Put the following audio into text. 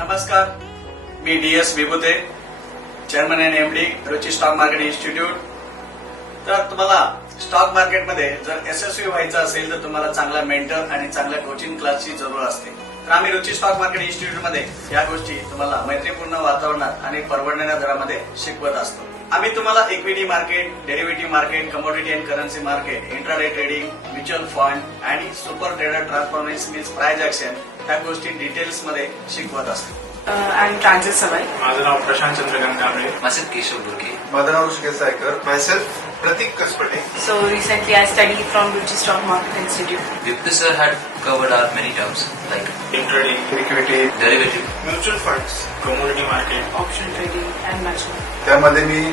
नमस्कार, मी DS Vibhute, chairman आणि MD रुची stock market institute. तर तुम्हाला स्टॉक मार्केटमध्ये जर यशस्वी व्हायचं असेल तर तुम्हाला चांगला मेंटर आणि चांगल्या कोचिंग क्लासची जरूर असते. तर आम्ही रुची स्टॉक मार्केट इन्स्टिट्यूटमध्ये या गोष्टी तुम्हाला मैत्रीपूर्ण वातावरणात आणि परवडणाऱ्या दरामध्ये शिकवत असतो. आम्ही तुम्हाला equity market, derivative market, commodity and currency market, intraday trading, mutual fund आणि super trader transformation means price action या गोष्टी डिटेल्स मध्ये शिकवत असतो. I'm Francis Savai. माझं नाव प्रशांत चंद्रकांत कांबळे. माझं केशव बुर्गे. माझं नाव Hrishikesh Saykar. myself Pratik Kaspate. So recently I studied from Ruchi Stock Market Institute. Vipul sir had covered our many terms like intraday, equity, derivative, mutual funds, commodity market, Option trading and much more. त्यामध्ये मी